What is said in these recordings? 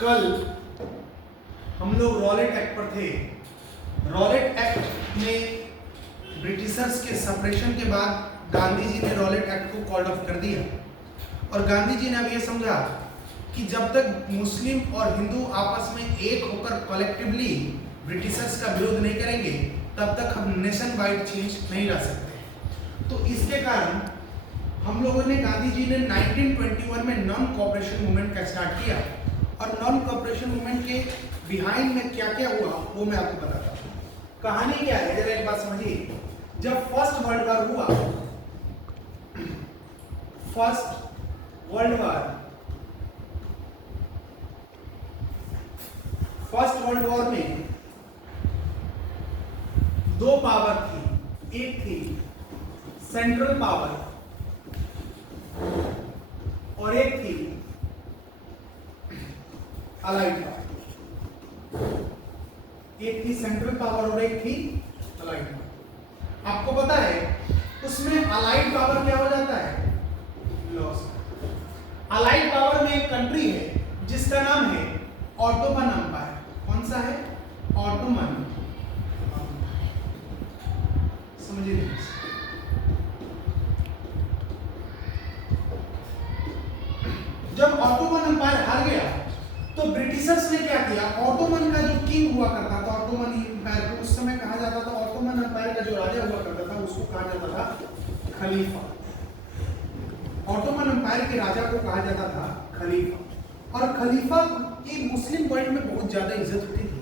कल हम लोग रॉलेट एक्ट पर थे। रॉलेट एक्ट में ब्रिटिशर्स के सेपरेशन के बाद गांधी जी ने रॉलेट एक्ट को कॉल्ड ऑफ कर दिया और गांधी जी ने अब ये समझा कि जब तक मुस्लिम और हिंदू आपस में एक होकर कलेक्टिवली ब्रिटिशर्स का विरोध नहीं करेंगे तब तक हम नेशन वाइड चेंज नहीं ला सकते। तो इसके कारण हम लोगों ने, गांधी जी ने 1921 में नॉन कोऑपरेशन मूवमेंट का स्टार्ट किया और नॉन कोऑपरेशन मूवमेंट के बिहाइंड में क्या क्या हुआ वो मैं आपको बताता हूँ। कहानी क्या है जरा एक बात समझिए। जब फर्स्ट वर्ल्ड वॉर हुआ, फर्स्ट वर्ल्ड वॉर में दो पावर थी। एक थी सेंट्रल पावर और एक थी अलाइड पावर। एक थी सेंट्रल पावर और एक थी अलाइड पावर। आपको पता है उसमें अलाइड पावर क्या हो जाता है? लॉस। अलाइड पावर में एक कंट्री है जिसका नाम है ऑटोमन एम्पायर। कौन सा है? ऑटोमन। समझिए, जब ऑटोमन एम्पायर हार गया तो ब्रिटिशर्स ने क्या किया? ऑटोमन का जो किंग हुआ करता था, ऑटोमन एम्पायर को उस समय कहा जाता था, ऑटोमन एम्पायर का जो राजा हुआ करता था उसको कहा जाता था खलीफा। ऑटोमन एम्पायर के राजा को कहा जाता था खलीफा। और खलीफा की मुस्लिम वर्ल्ड में बहुत ज्यादा इज्जत होती थी।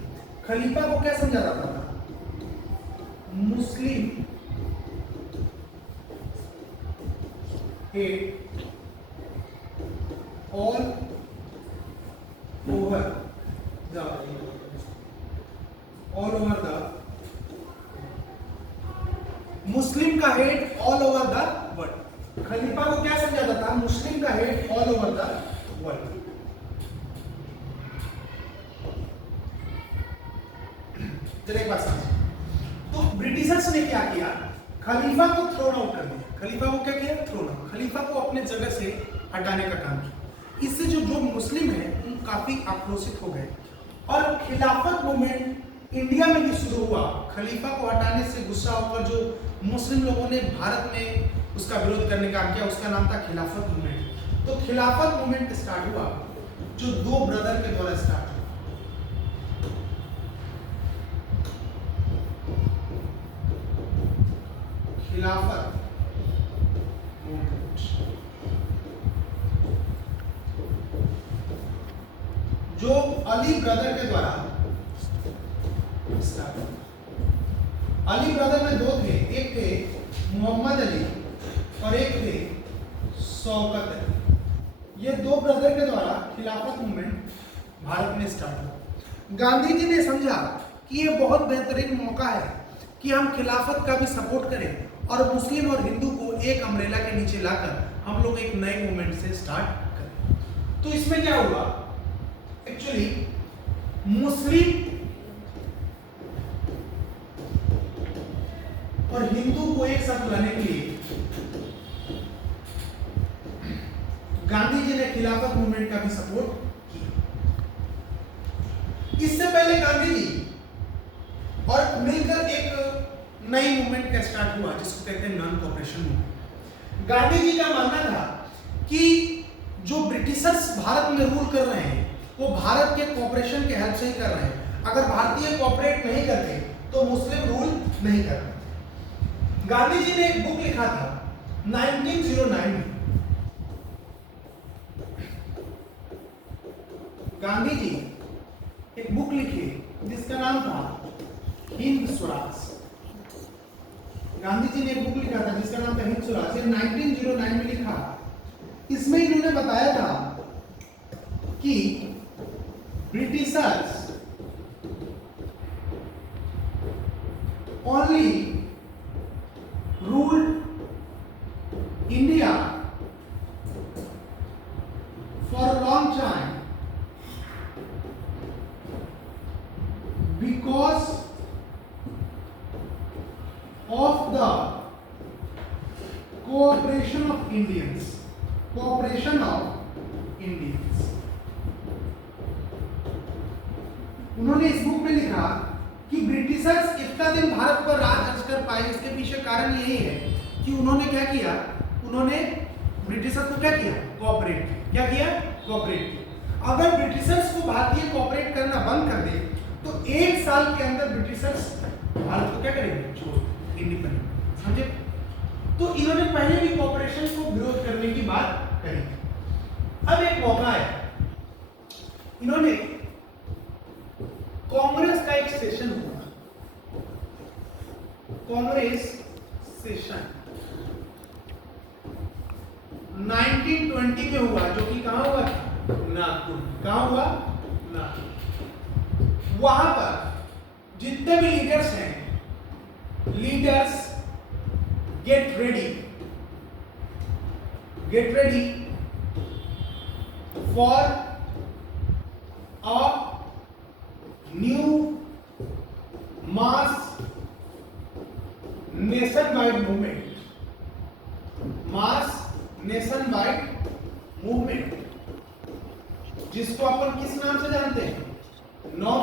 खलीफा को क्या समझा जाता था? Muslim head all over the Muslim का head all over the world. खलीफा को क्या समझा जाता था? मुस्लिम का head all over the world. चलिए एक बात समझिए। तो ब्रिटिशर्स ने क्या किया? खलीफा को थ्रोन आउट कर दिया। खलीफा को क्या किया? Thrown out. खलीफा को अपने जगह से हटाने का काम किया। इससे जो मुस्लिम है वो काफी आक्रोशित हो गए और खिलाफत मूवमेंट इंडिया में भी शुरू हुआ। खलीफा को हटाने से गुस्सा होकर जो मुस्लिम लोगों ने भारत में उसका विरोध करने का किया, उसका नाम था खिलाफत मूवमेंट। तो खिलाफत मूवमेंट स्टार्ट हुआ जो दो ब्रदर के द्वारा स्टार्ट हुआ। खिलाफत मूवमेंट जो अली ब्रदर के द्वारा स्टार्ट हुआ। अली ब्रदर में दो थे, एक थे मोहम्मद अली और एक थे शौकत अली। ये दो ब्रदर के द्वारा खिलाफत मूवमेंट भारत में स्टार्ट हुआ। गांधी जी ने समझा कि ये बहुत बेहतरीन मौका है कि हम खिलाफत का भी सपोर्ट करें और मुस्लिम और हिंदू को एक अम्ब्रेला के नीचे लाकर हम लोग एक नए मूवमेंट से स्टार्ट करें। तो इसमें क्या हुआ? एक्चुअली मुस्लिम और हिंदू को एक साथ लाने के लिए गांधी जी ने खिलाफत मूवमेंट का भी सपोर्ट किया। इससे पहले गांधी जी और मिलकर एक नई मूवमेंट का स्टार्ट हुआ जिसको कहते हैं non cooperation movement. Gandhi ji का मानना था कि जो ब्रिटिशर्स भारत में रूल कर रहे हैं वो भारत के कोऑपरेशन के हेल्प से ही कर रहे हैं। अगर भारतीय कोऑपरेट नहीं करते तो मुस्लिम रूल नहीं कर पाते। गांधी जी ने एक बुक लिखा था 1909 में। गांधी जी एक बुक लिखी जिसका नाम था हिंद स्वराज। गांधी जी ने एक बुक लिखा था जिसका नाम था हिंद स्वराज। 1909 में लिखा। इसमें इन्होंने बताया था कि Britishers only ruled India for a long time because of the cooperation of Indians. उन्होंने इस बुक में लिखा कि ब्रिटिशर्स इतना दिन भारत पर राज कर पाए, इसके पीछे कारण यही है कि उन्होंने क्या किया, उन्होंने ब्रिटिशर्स को क्या किया, कोऑपरेट किया। क्या किया? कोऑपरेट किया। अगर ब्रिटिशर्स को भारतीय कोऑपरेट करना बंद कर दे तो 1 साल के अंदर ब्रिटिशर्स भारत को क्या करेंगे, छोड़, इंडिपेंडेंट। समझे? तो इन्होंने पहले भी कोऑपरेशन को विरोध करने की बात करी। अब एक मौका है, इन्होंने कांग्रेस का एक सेशन हुआ, कांग्रेस सेशन 1920 में हुआ, जो कि कहां हुआ? नागपुर। कहां हुआ? नागपुर। वहां पर जितने भी लीडर्स हैं, leaders get ready for a new mass nationwide movement, जिसको अपन किस नाम से जानते हैं? नॉन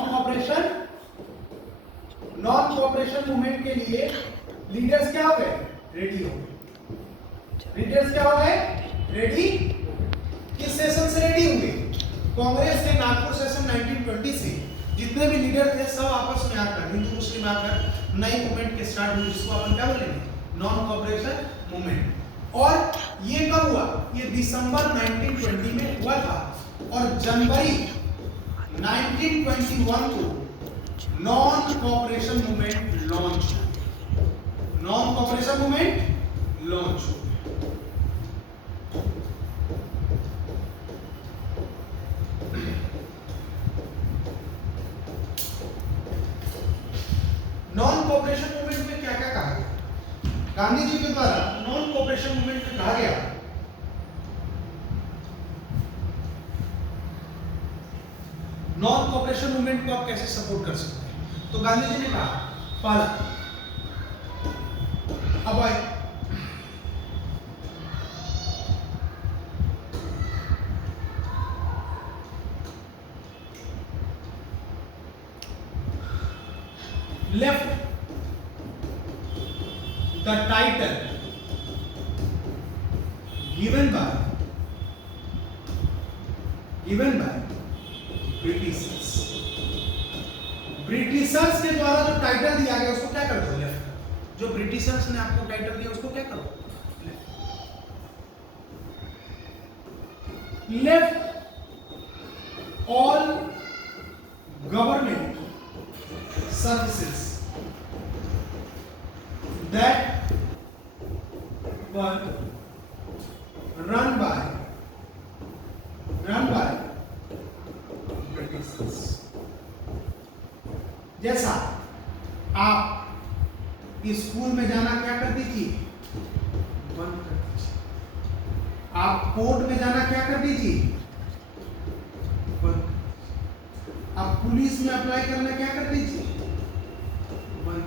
कोऑपरेशन मूवमेंट के लिए लीडर्स क्या हो गए? रेडी हो गए। लीडर्स क्या हो गए? रेडी। किस सेशन से रेडी होंगे? कांग्रेस के नागपुर सेशन 1920 से जितने भी लीडर थे सब आपस में आकर, हिंदू मुस्लिम आकर नई मूवमेंट के स्टार्ट हुई, जिसको अपन क्या बोलेंगे? Non cooperation movement. और ये कब हुआ? ये दिसंबर 1920 में हुआ था और जनवरी 1921 को नॉन कोऑपरेशन मूवमेंट लॉन्च हुआ। नॉन कोऑपरेशन मूवमेंट लॉन्च हो। नॉन कोऑपरेशन मूवमेंट में क्या क्या कहा गया? गांधी जी के द्वारा नॉन कोऑपरेशन मूवमेंट में कहा गया, नॉन कोऑपरेशन मूवमेंट को आप कैसे सपोर्ट कर सकते हैं? तो गांधी जी ने कहा, पहला, अब आए left the title given by Britishers. Britishers के द्वारा जो टाइटल दिया गया उसको क्या कर दो? लेफ्ट। जो ब्रिटिशर्स ने आपको टाइटल दिया उसको क्या करो? Left all government services that were run by Britishers। जैसा आप स्कूल में जाना क्या कर दीजिए? बंद कर दीजिए। आप कोर्ट में जाना क्या कर दीजिए? बंद। आप पुलिस में अप्लाई करना क्या कर दीजिए? बंद।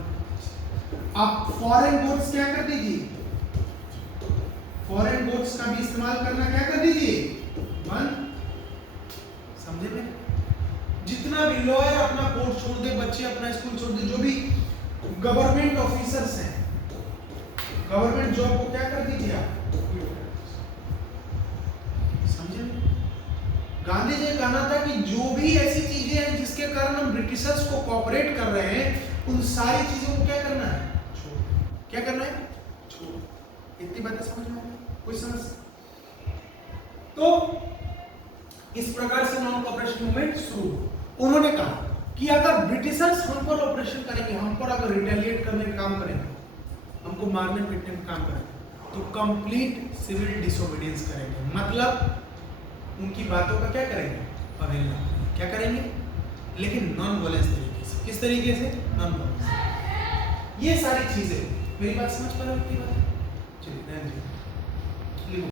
आप फॉरेन गुड्स क्या कर दीजिए? फॉरेन गुड्स का भी इस्तेमाल करना क्या कर दीजिए? बंद। समझे में? जितना भी लॉयर अपना कोर्ट छोड़ दे, बच्चे अपना स्कूल छोड़ दे, जो भी गवर्नमेंट ऑफिसर्स हैं, गवर्नमेंट जॉब को क्या कर दीजिए आप? समझे में? गांधी जी का कहना था कि जो भी ऐसी चीजें हैं जिसके कारण हम ब्रिटिशर्स को कोऑपरेट कर रहे हैं, उन सारी चीजों को क्या करना है? क्या करना है? छोड़। इतनी बातें समझ में आ गई? कोई समस्या? तो इस प्रकार से नॉन कोऑपरेशन मूवमेंट शुरू। उन्होंने कहा कि अगर ब्रिटिशर्स हम पर ऑपरेशन करेंगे, हम पर अगर रिटेलिएट करने का काम करेंगे, हमको मारने पीटने का काम करेंगे, तो कंप्लीट सिविल डिसोबीडियंस करेंगे। मतलब उनकी बातों का क्या करेंगे? अवहेलना। क्या करेंगे? लेकिन नॉन वायलेंस तरीके से। किस तरीके से? Non violence. ये सारी चीजें, मेरी बात समझ पा रहे हो? चलिए ध्यान दीजिए।